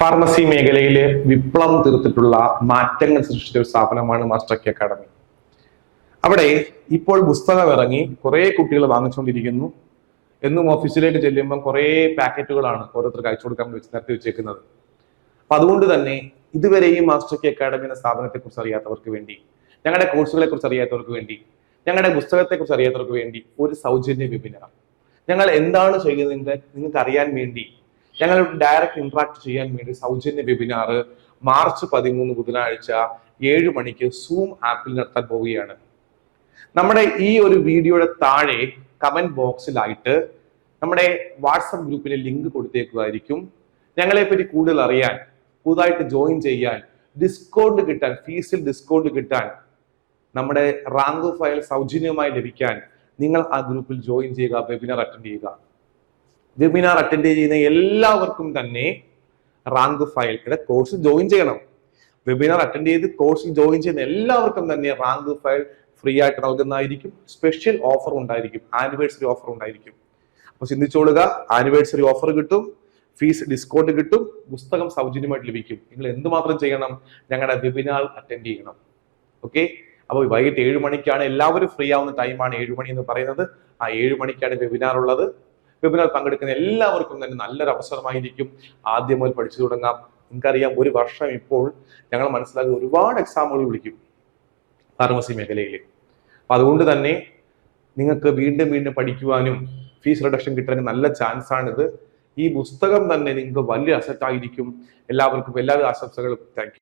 Pharmacy മേഖലയിൽ വിപ്ലവം തീർത്തിട്ടുള്ള മാറ്റങ്ങൾ സൃഷ്ടിച്ച ഒരു സ്ഥാപനമാണ് മാസ്റ്റർ കെ അക്കാഡമി അവിടെ ഇപ്പോൾ പുസ്തകം ഇറങ്ങി കുറേ കുട്ടികൾ വാങ്ങിച്ചുകൊണ്ടിരിക്കുന്നു. എന്നും ഓഫീസിലേക്ക് ചെല്ലുമ്പോൾ കുറേ പാക്കറ്റുകളാണ് ഓരോരുത്തർക്ക് അയച്ചു കൊടുക്കാൻ വെച്ച് നിർത്തി വെച്ചേക്കുന്നത്. അപ്പൊ അതുകൊണ്ട് തന്നെ ഇതുവരെയും മാസ്റ്റർ കെ അക്കാഡമി എന്ന സ്ഥാപനത്തെ കുറിച്ച് അറിയാത്തവർക്ക് വേണ്ടി ഞങ്ങളുടെ കോഴ്സുകളെ കുറിച്ച് അറിയാത്തവർക്ക് വേണ്ടി ഞങ്ങളുടെ പുസ്തകത്തെക്കുറിച്ച് അറിയാത്തവർക്ക് വേണ്ടി ഒരു സൗജന്യ വെബിനാർ ഞങ്ങൾ എന്താണ് ചെയ്യുന്നത് നിങ്ങൾക്ക് അറിയാൻ വേണ്ടി ഞങ്ങൾ ഡയറക്റ്റ് ഇന്ററാക്ട് ചെയ്യാൻ വേണ്ടി സൗജന്യ വെബിനാർ മാർച്ച് പതിമൂന്ന് ബുധനാഴ്ച ഏഴ് മണിക്ക് സൂം ആപ്പിൽ നടത്താൻ പോവുകയാണ്. നമ്മുടെ ഈ ഒരു വീഡിയോയുടെ താഴെ കമന്റ് ബോക്സിലായിട്ട് നമ്മുടെ വാട്സപ്പ് ഗ്രൂപ്പിലെ ലിങ്ക് കൊടുത്തേക്കുമായിരിക്കും. ഞങ്ങളെ പറ്റി കൂടുതൽ അറിയാൻ പുതുതായിട്ട് ജോയിൻ ചെയ്യാൻ ഡിസ്കൗണ്ട് കിട്ടാൻ ഫീസിൽ ഡിസ്കൗണ്ട് കിട്ടാൻ നമ്മുടെ റാങ്ക് ഫയൽ സൗജന്യമായി ലഭിക്കാൻ നിങ്ങൾ ആ ഗ്രൂപ്പിൽ ജോയിൻ ചെയ്യുക വെബിനാർ അറ്റൻഡ് ചെയ്യുക. വെബിനാർ അറ്റൻഡ് ചെയ്യുന്ന എല്ലാവർക്കും തന്നെ റാങ്ക് ഫയൽ കോഴ്സ് ജോയിൻ ചെയ്യണം. വെബിനാർ അറ്റൻഡ് ചെയ്ത് കോഴ്സിൽ ജോയിൻ ചെയ്യുന്ന എല്ലാവർക്കും തന്നെ റാങ്ക് ഫയൽ ഫ്രീ ആയിട്ട് നൽകുന്നതായിരിക്കും. സ്പെഷ്യൽ ഓഫർ ഉണ്ടായിരിക്കും. ആനിവേഴ്സറി ഓഫർ ഉണ്ടായിരിക്കും. അപ്പൊ ചിന്തിച്ചോളുക ആനിവേഴ്സറി ഓഫർ കിട്ടും ഫീസ് ഡിസ്കൗണ്ട് കിട്ടും പുസ്തകം സൗജന്യമായിട്ട് ലഭിക്കും. നിങ്ങൾ എന്തുമാത്രം ചെയ്യണം? ഞങ്ങളുടെ വെബിനാർ അറ്റൻഡ് ചെയ്യണം. ഓക്കെ അപ്പോൾ വൈകിട്ട് ഏഴ് മണിക്കാണ് എല്ലാവരും ഫ്രീ ആവുന്ന ടൈമാണ് ഏഴ് മണി എന്ന് പറയുന്നത്. ആ ഏഴ് മണിക്കാണ് വെബിനാർ ഉള്ളത്. വെബിനാർ പങ്കെടുക്കുന്ന എല്ലാവർക്കും തന്നെ നല്ലൊരു അവസരമായിരിക്കും. ആദ്യം മുതൽ പഠിച്ചു തുടങ്ങാം. നിങ്ങൾക്കറിയാം ഒരു വർഷം ഇപ്പോൾ ഞങ്ങൾ മനസ്സിലാക്കി ഒരുപാട് എക്സാമുകൾ വിളിക്കും ഫാർമസി മേഖലയിൽ അപ്പൊ അതുകൊണ്ട് തന്നെ നിങ്ങൾക്ക് വീണ്ടും വീണ്ടും പഠിക്കുവാനും ഫീസ് റിഡക്ഷൻ കിട്ടാനും നല്ല ചാൻസ് ആണിത്. ഈ പുസ്തകം തന്നെ നിങ്ങൾക്ക് വലിയ അസറ്റ് ആയിരിക്കും. എല്ലാവർക്കും എല്ലാവിധ ആശംസകളും. താങ്ക്